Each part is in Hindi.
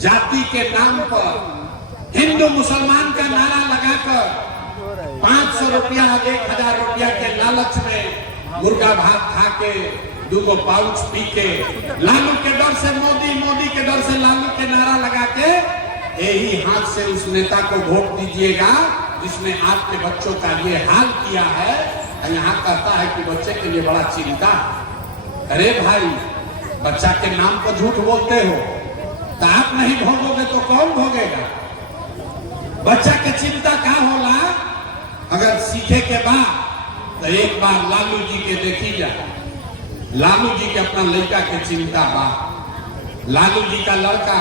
जाति के नाम पर हिंदू मुसलमान का नारा लगाकर 500 रुपया 1000 रुपया के लालच में मुर्गा भात खा के 2 पाउच पी के लालू के डर से मोदी, मोदी के डर से लालू के नारा लगा के यही हाथ से उस नेता को वोट दीजिएगा जिसने आपके बच्चों का ये हाल किया है। यहाँ कहता है कि बच्चे के लिए बड़ा चिंता। अरे भाई, बच्चा के नाम पर झूठ बोलते हो तो आप नहीं भोगोगे तो कौन भोगेगा? बच्चा के चिंता क्या होला? अगर सीखे के बाद तो एक बार लालू जी के देखी जाए। लालू जी के अपना लड़का के चिंता बा। लालू जी का लड़का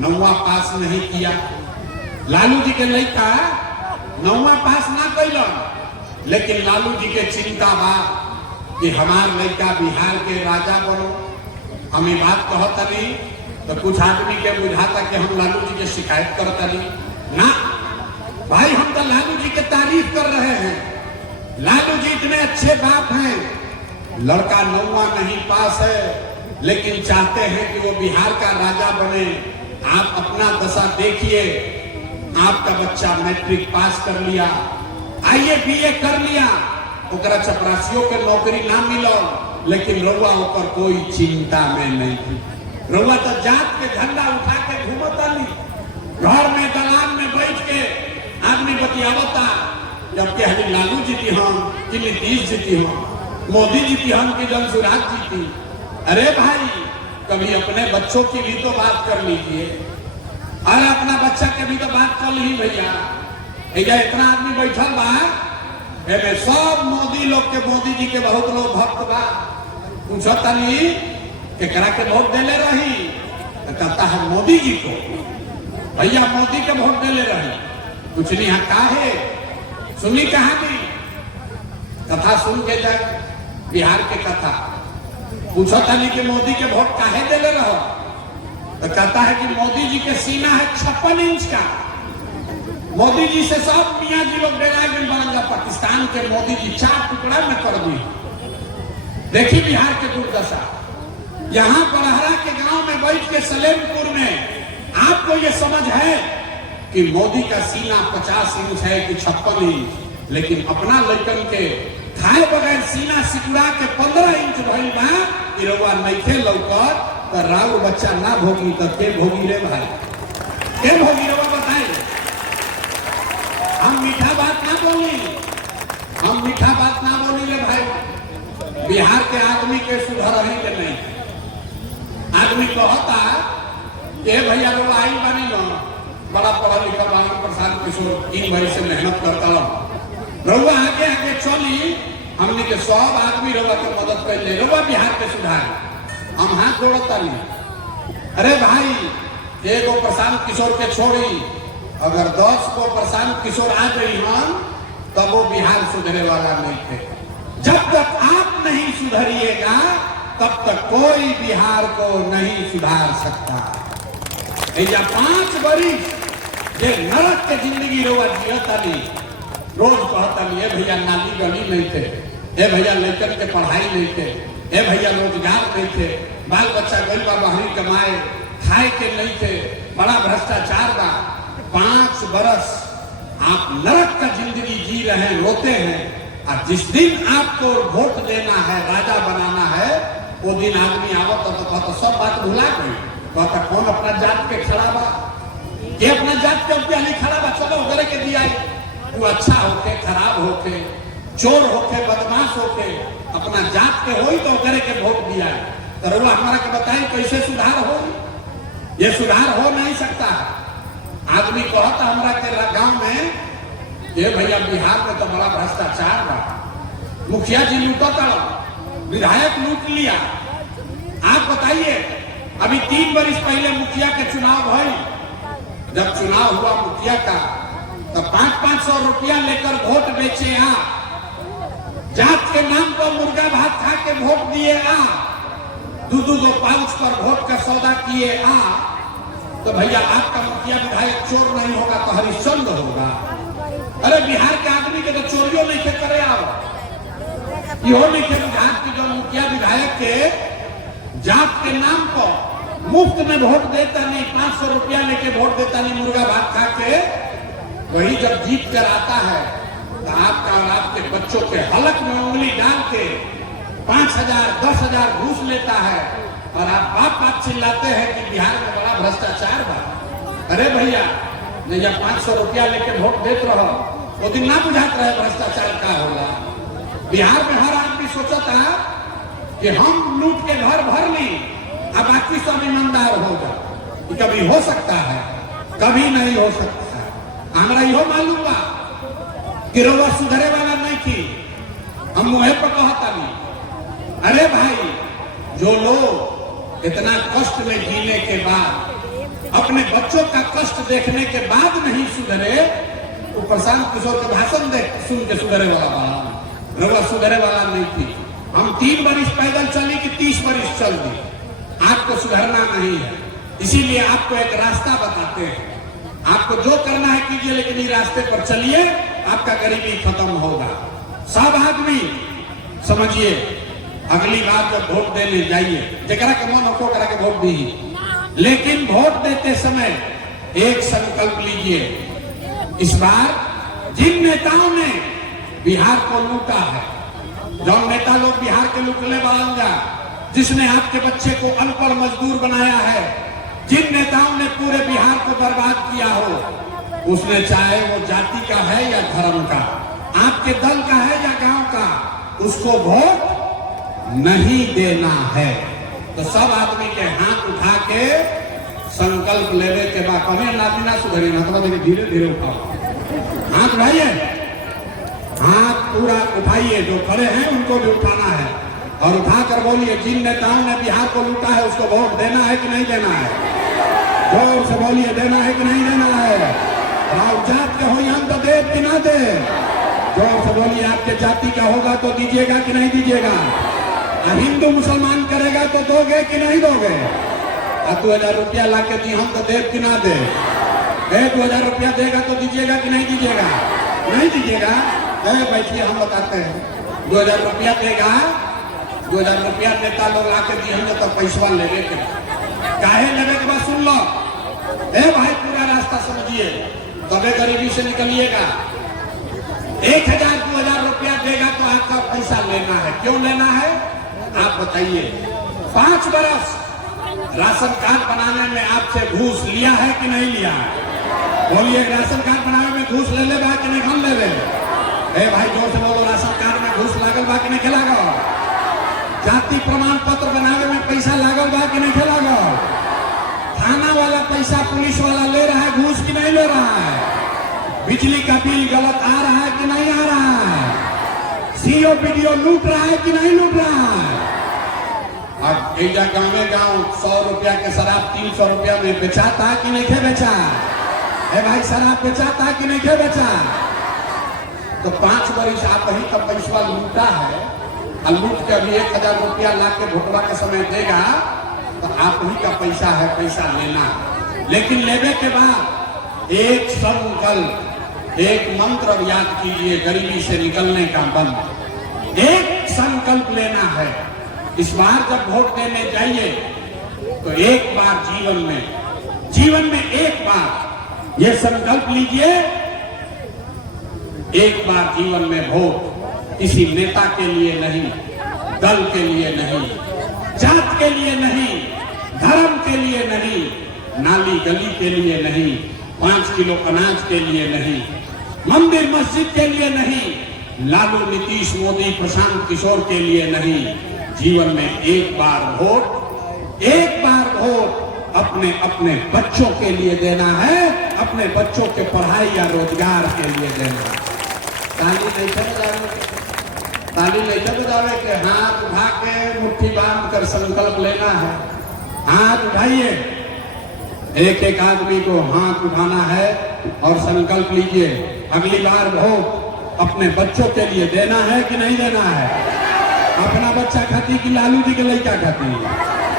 9वां पास नहीं किया। लालू जी के लड़का 9वां पास ना कैलन, लेकिन लालू जी के चिंता बा कि हमार लड़का बिहार के राजा बनो। हम ये बात कहतनी तो कुछ आदमी के बुझाता कि हम लालू जी के शिकायत करतनी ना। भाई, हम तो लालू जी के तारीफ कर रहे हैं। लालू जी इतने अच्छे बाप हैं। लड़का 9वां नहीं पास है, लेकिन चाहते हैं कि वो बिहार का राजा बने। आप अपना दशा देखिए। आपका बच्चा मैट्रिक पास कर लिया, आईए बीए कर लिया, ओकरा चपरासियों के नौकरी ना मिलो, लेकिन रउआ ऊपर कोई चिंता में नहीं थी। रउआ तो जात के झंडा उठा के घूमतानी, घर में दलान में बैठ के आदमी बतियावता, जबकि हमें लालू जीती हम कि नीतीश जीती हम, मोदी जीती हम कि जनसुराज जीती। अरे भाई, कभी अपने बच्चों की भी तो बात कर लीजिए। अरे अपना बच्चा के भी तो बात कर ली भैया। भैया इतना आदमी बैठल बा, एमे सब मोदी लोग के, मोदी जी के बहुत लोग भक्त बा। पूछतनी केकरा के वोट देले रही तो कहता है मोदी जी को। भैया मोदी के वोट देले रही, कुछ नहीं है काहे? सुनी कहानी, कथा सुन के जाए बिहार के कथा। पूछतनी कि मोदी के वोट काहे देले रहो तो कहता है कि मोदी जी के सीना है 56 इंच का। मोदी जी से सब मियाँ जी लोग डराए गए बनेगा। पाकिस्तान के मोदी जी 4 टुकड़ा में कर दी। देखिए बिहार के दुर्दशा। यहाँ बड़हरा के गांव में बैठ के सलेमपुर में आपको ये समझ है कि मोदी का सीना 50 इंच है कि 56 इंच, लेकिन अपना लड़कन के खाए बगैर सीना सिकुड़ा के 15 इंच भइल बा। रउआ नइखे लौकत तो राउर बच्चा ना भोगी तो के भोगी रे भाई? के भोगी रउआ बताइए? हम मीठा बात ना बोली, हम मीठा बात ना बोली रे भाई। बिहार के आदमी के सुधर ही के नहीं। आदमी कहता ए भैया लोग आई बनी लो, बड़ा पढ़ा लिखा बाबू प्रसाद किशोर 3 महीने से मेहनत करता लो। रउआ आगे आगे चली, हमने के सब आदमी रउआ के मदद कर ले। रउआ बिहार के सुधार हम हाथ जोड़ता नहीं। अरे भाई, एगो प्रशांत किशोर के छोड़ी अगर 10 को प्रशांत किशोर आ गई हम तब वो बिहार सुधरे वाला नहीं थे। जब तक आप नहीं सुधरिएगा तब तक कोई बिहार को नहीं सुधार सकता। या 5 बरिस जे नरक के जिंदगी रोआ जियतनी, रोज कहतनी ए भैया नाली गली नहीं थे, ए भैया लड़कन के पढ़ाई नहीं थे, ए भैया रोजगार नहीं थे, बाल बच्चा गई बा बाहरी कमाए, खाए के नहीं थे, बड़ा भ्रष्टाचार बा। 5 बरस आप नरक का जिंदगी जी रहे हैं, रोते हैं। और जिस दिन आपको वोट देना है, राजा बनाना है, वो दिन आदमी आवत तो कहता सब बात भुला गई। कहता कौन अपना जात के खड़ा बा, ये अपना जात के ऊपर खड़ा बा, चलो उधर के दिया। वो अच्छा होके, खराब होके, चोर होके, बदमाश होके, अपना जात के हो तो उधर के वोट दिया। तो रउआ हमारा के बताई कैसे सुधार हो? ये सुधार हो नहीं सकता। आदमी कहता हमारा के गांव में ये भैया बिहार में तो बड़ा भ्रष्टाचार बा, मुखिया जी लूटता, विधायक लूट लिया। आप बताइए, अभी 3 बरिस पहले मुखिया के चुनाव भई, जब चुनाव हुआ मुखिया का तो 500 रुपया लेकर वोट बेचे जात के नाम पर मुर्गा भात खा के वोट दिए 2 पाउच पर वोट का सौदा किए तो भैया आपका मुखिया विधायक चोर नहीं होगा तो हरिश्चंद्र होगा। अरे बिहार के आदमी के तो चोरियों नहीं थे करे यो नहीं थे। बिहार के जो मुखिया विधायक के जात के नाम पर मुफ्त में वोट देता नहीं, 500 रुपया लेके वोट देता नहीं, मुर्गा भात खा के, वही जब जीत कर आता है तो आपका और आपके बच्चों के हलक में उंगली डाल के 5,000 10,000 घूस लेता है और आप बाप बाप चिल्लाते हैं कि बिहार में बड़ा भ्रष्टाचार बा। अरे भैया नहीं, जब 500 रुपया लेके वोट देते रहो वो दिन ना बुझात रहे भ्रष्टाचार का होगा। बिहार में हर आदमी सोचा था कि हम लूट के घर भर ली, अब बाकी सब ईमानदार होगा। कभी हो सकता है, कभी नहीं हो सकता। हमारा यो मालूम बा कि रउआ सुधरे वाला नहीं थी, हम मुहे पर कहता नहीं। अरे भाई, जो लोग इतना कष्ट में जीने के बाद, अपने बच्चों का कष्ट देखने के बाद नहीं सुधरे, वो प्रशांत किशोर के भाषण देख सुन के सुधरे वाला बना। रउआ सुधरे वाला नहीं थी। हम 3 बरिस पैदल चली कि 30 बरिस चल दी, आपको सुधरना नहीं है। इसीलिए आपको एक रास्ता बताते हैं, आपको जो करना है कीजिए, लेकिन इस रास्ते पर चलिए, आपका गरीबी खत्म होगा। सब आदमी समझिए, अगली बार जब वोट देने जाइए, जरा के मन हो करा के वोट दी, लेकिन वोट देते समय एक संकल्प लीजिए। इस बार जिन नेताओं ने बिहार को लूटा है, जो नेता लोग बिहार के लुटने वाला, जिसने आपके बच्चे को अनपढ़ मजदूर बनाया है, जिन नेताओं ने पूरे बिहार को बर्बाद किया हो, उसने चाहे वो जाति का है या धर्म का, आपके दल का है या गांव का, उसको वोट नहीं देना है। तो सब आदमी के हाथ उठा के संकल्प लेने के बाद कभी ना सुधरे ना, तो धीरे धीरे उठाओ, हाथ उठाइए, हाथ पूरा उठाइए। जो खड़े हैं उनको भी उठाना है और उठाकर बोलिए, जिन नेताओं ने बिहार को लूटा है उसको वोट देना है कि नहीं देना है? जोर से बोलिए, देना है कि नहीं देना है? और जात के हो हम तो दे कि ना दे? जोर से बोलिए, आपके जाति का होगा तो दीजिएगा कि नहीं दीजिएगा? हिंदू मुसलमान करेगा तो दोगे कि नहीं दोगे? 2,000 रुपया ला के दी हम तो दे कि ना दे? 2,000 रुपया देगा तो दीजिएगा कि नहीं दीजिएगा? नहीं दीजिएगा? बैठिए, हम बताते हैं। 2,000 रुपया देगा, 2,000 रुपया नेता लोग ला के दी हम तो पैसा लेने के काहे लेने के बाद सुन लो, भाई पूरा रास्ता समझिए, तबे गरीबी से निकलिएगा। 1,000 2,000 रुपया देगा तो आपका पैसा लेना है। क्यों लेना है आप बताइए? 5 बरस राशन कार्ड बनाने में आपसे घूस लिया है कि नहीं लिया? बोलिए, राशन कार्ड बनाने में घूस ले ले बा कि नहीं? हम ले ले भाई, जोर से बोलो, राशन कार्ड में घूस लागल बा कि नहीं खेलागा? जाति प्रमाण पत्र बनाने में पैसा लागल बा कि नहीं खेलागा? थाना वाला पैसा पुलिस वाला ले रहा है घूस कि नहीं ले रहा है? बिजली का बिल गलत आ रहा है कि नहीं आ रहा है? सीओ बीडीओ लूट रहा है कि नहीं लूट रहा है? अब एक गाँव में 100 रुपया के शराब 300 रुपया में बेचाता कि नहीं बेचा? भाई, शराब बेचाता कि नहीं बेचा? तो 5 बरिस आप ही का पैसा लूटा है, और लूट के अभी 1,000 रुपया ला के भोटवा के समय देगा तो आप ही का पैसा है, पैसा लेना। लेकिन लेने के बाद एक संकल्प, एक मंत्र याद कीजिए, गरीबी से निकलने का बंद। एक संकल्प लेना है। इस बार जब वोट देने जाइए तो एक बार जीवन में एक बार ये संकल्प लीजिए, एक बार जीवन में वोट किसी नेता के लिए नहीं, दल के लिए नहीं, जात के लिए नहीं, धर्म के लिए नहीं, नाली गली के लिए नहीं, 5 किलो अनाज के लिए नहीं, मंदिर मस्जिद के लिए नहीं, लालू नीतीश मोदी प्रशांत किशोर के लिए नहीं। जीवन में एक बार वोट अपने अपने बच्चों के लिए देना है, अपने बच्चों के पढ़ाई या रोजगार के लिए देना है। ताली नहीं बजावे के हाथ उठा के मुट्ठी बांध कर संकल्प लेना है। हाथ उठाइए, एक आदमी को हाथ उठाना है और संकल्प लीजिए, अगली बार वोट अपने बच्चों के लिए देना है कि नहीं देना है? अपना बच्चा खाती कि लालू जी के लड़का खाती?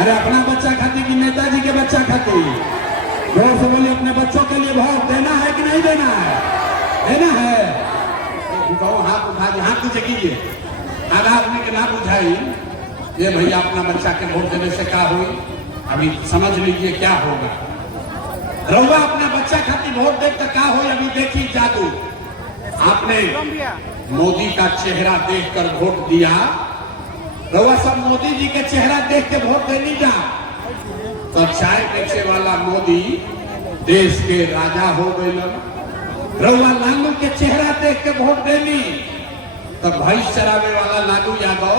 अरे अपना बच्चा खाती कि नेताजी के बच्चा खाती? जोर से बोलिए, अपने बच्चों के लिए वोट देना है कि नहीं देना है? देना है। हाथ उठा के हाथ नीचे कीजिए। आधा आदमी के ना बुझाई, ये भैया अपना बच्चा के वोट देने से क्या हुई? अभी समझ लीजिए क्या होगा। रउआ अपना बच्चा खातिर वोट देख तो क्या हो, अभी देखी जादू। आपने मोदी का चेहरा देखकर वोट दिया, रउआ सब मोदी जी के चेहरा देख के वोट देनी जा, तो चाय बेचे वाला मोदी देश के राजा हो गए। रउआ लालू के चेहरा देख के वोट देनी, तो भैंस चरावे वाला लालू यादव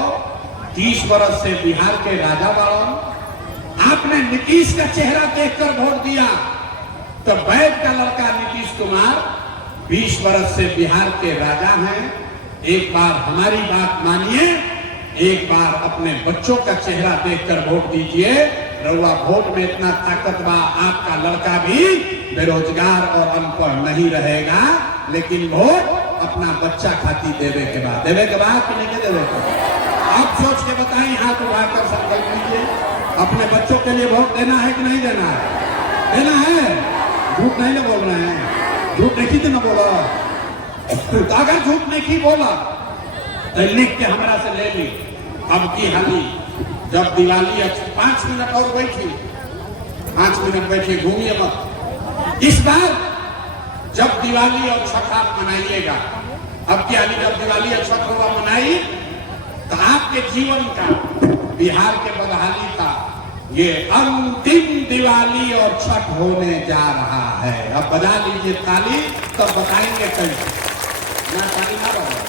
30 वर्ष से बिहार के राजा बन। आपने नीतीश का चेहरा देखकर वोट दिया, तो बैठ का लड़का नीतीश कुमार 20 वर्ष से बिहार के राजा हैं। एक बार हमारी बात मानिए, एक बार अपने बच्चों का चेहरा देखकर वोट दीजिए। रउआ वोट में इतना ताकत बा, आपका लड़का भी बेरोजगार और अनपढ़ नहीं रहेगा, लेकिन वोट अपना बच्चा खातिर देवे के बाद कि नहीं देवे के बाद आप सोच के बताएं, हाथ उठाकर संकल्प लीजिए। अपने बच्चों के लिए वोट देना है कि नहीं देना है? देना है। झूठ नहीं ना बोल रहे हैं, झूठ नहीं तो ना बोला। तो अगर झूठ नहीं बोला तो लिख के हमरा से ले ली। अब की हाली जब दिवाली 5 मिनट और बैठी, 5 मिनट बैठे, घूमिए मत। इस बार जब दिवाली और छठ आप मनाइएगा, अब की हाली जब दिवाली और छठ होगा मनाई, तो आपके जीवन का, बिहार के बदहाली का ये अंतिम दिवाली और छठ होने जा रहा है। अब बजा लीजिए ताली, तब बताएंगे कैसे। ना ताली ना बजा,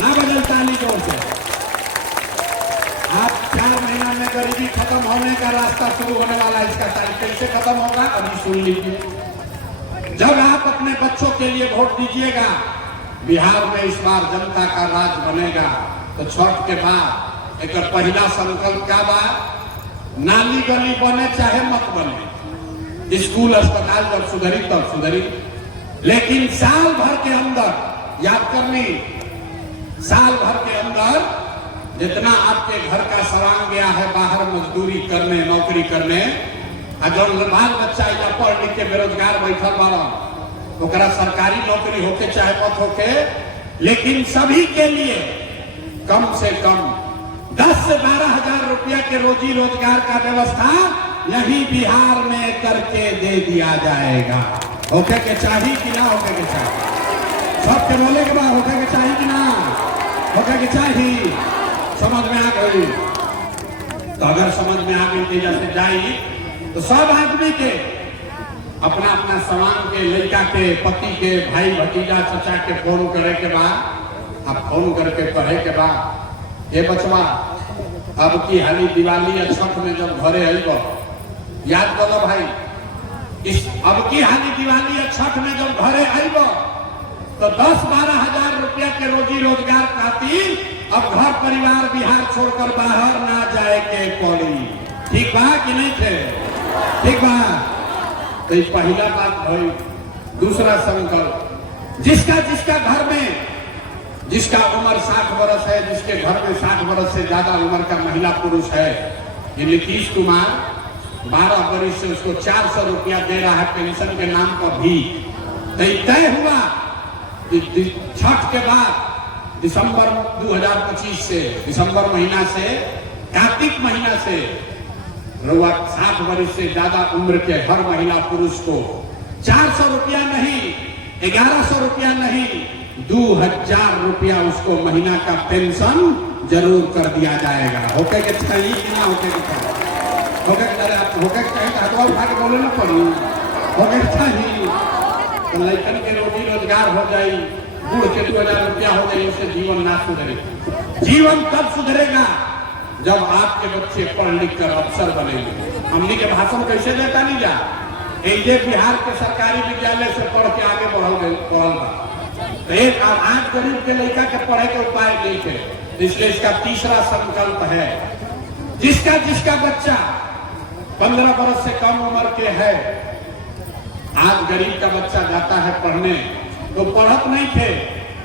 ना बदल ताली जोर से। आप 4 महीना में गरीबी खत्म होने का रास्ता शुरू होने वाला है। इसका तारीख कैसे खत्म होगा अभी सुन लीजिए। जब आप अपने बच्चों के लिए वोट दीजिएगा, बिहार में इस बार जनता का राज बनेगा, तो छठ के बाद एक पहला संकल्प क्या बात, नाली गली बने चाहे मत बने, स्कूल अस्पताल जब सुधरी तब सुधरी, लेकिन साल भर के अंदर, याद करनी, साल भर के अंदर जितना आपके घर का सवांग गया है बाहर मजदूरी करने, नौकरी करने, जो बाल बच्चा या पढ़ लिख के बेरोजगार बैठल वाला, ओकरा सरकारी नौकरी होके चाहे मत होके, लेकिन सभी के लिए कम से कम 10 से 12 हजार रुपया के रोजी रोजगार का व्यवस्था यही बिहार में करके दे दिया जाएगा। होके के चाहिए कि ना होके के चाहिए? सबके बोले के बाद होके के चाहिए कि ना होके के चाहिए? समझ में आ गई? तो अगर समझ में आ गई जैसे जाई, तो सब आदमी के अपना अपना समान के, लड़का के, पति के, भाई भतीजा चचा के फोन करे के बाद, आप फोन करके कहे के बाद, ये बचवा अब की हाली दिवाली या छठ में जब घरे आइबो, याद करो भाई, इस अब की हाली दिवाली या छठ में जब घरे आइबो, तो 10-12 हजार रुपया के रोजी रोजगार खातिर अब घर परिवार बिहार छोड़कर बाहर ना जाए के पड़ी। ठीक बा कि नहीं थे? ठीक बा। तो इस पहला बात भाई। दूसरा संकल्प, जिसका जिसका घर में, जिसका उम्र 60 वर्ष है, जिसके घर में 60 वर्ष से ज्यादा उम्र का महिला पुरुष है, ये नीतीश कुमार 12 वर्ष से उसको 400 रुपया दे रहा है पेंशन के नाम पर भी। तो तय हुआ छठ के बाद दिसंबर 2025 से, दिसंबर महीना से कार्तिक महीना से 60 वर्ष से ज्यादा उम्र के हर महिला पुरुष को 400 रुपया नहीं, 1100 रुपया नहीं, 2000 रुपया उसको महीना का पेंशन जरूर कर दिया जाएगा। होके के चाहिए कि ना होके के चाहिए? होके के चाहिए तो हथवा उठा के बोले ना पड़ी। होके के चाहिए तो लड़कन के रोजी रोजगार हो जाए, बूढ़ के 2000 रुपया हो जाए, उससे जीवन ना सुधरे। जीवन तब सुधरेगा जब आपके बच्चे पढ़ लिख कर अफसर बनेंगे। हमनी के भाषण कैसे देता नहीं जा, ये बिहार के सरकारी विद्यालय से पढ़ के आगे बढ़ल तो एक आज गरीब के लड़का के पढ़े के उपाय नहीं थे, इसलिए इसका तीसरा संकल्प है, जिसका जिसका बच्चा 15 वर्ष से कम उम्र के है, आज गरीब का बच्चा जाता है पढ़ने, तो पढ़त नहीं थे,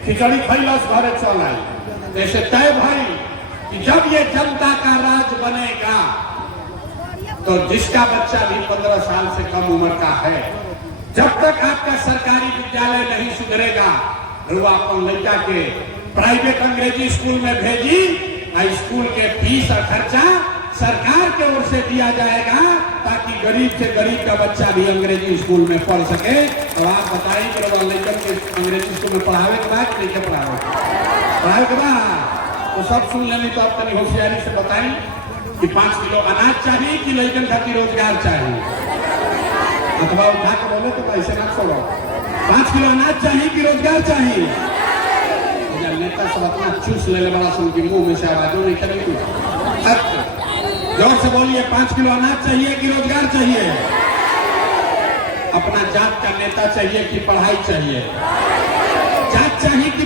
खिचड़ी खैलस घरे चल आई। ऐसे तय भाई कि जब ये जनता का राज बनेगा, तो जिसका बच्चा भी 15 साल से कम उम्र का है, जब तक आपका सरकारी विद्यालय नहीं सुधरेगा, रुआ अपन लड़का के प्राइवेट अंग्रेजी स्कूल में भेजी, स्कूल के फीस और खर्चा सरकार के ओर से दिया जाएगा ताकि गरीब से गरीब का बच्चा भी अंग्रेजी स्कूल में पढ़ सके। तो आप बताइए कि लड़कन के अंग्रेजी स्कूल में पढ़ावे के बाद नहीं के पढ़ावे के बाद तो सब सुन लेनी। तो आप तनी होशियारी से बताएं कि 5 किलो अनाज चाहिए कि लड़कन खातिर रोजगार चाहिए, अथवा उठा के बोले तो ऐसे ना छोड़ो। 5 किलो अनाज चाहिए कि रोजगार चाहिए? नेता सब अपना चूस ले बड़ा सुन के मुंह में से आवाजों नहीं करेगी कुछ। जोर से बोलिए, 5 किलो अनाज चाहिए कि रोजगार चाहिए? अपना जात का नेता चाहिए कि पढ़ाई चाहिए? जात चाहिए कि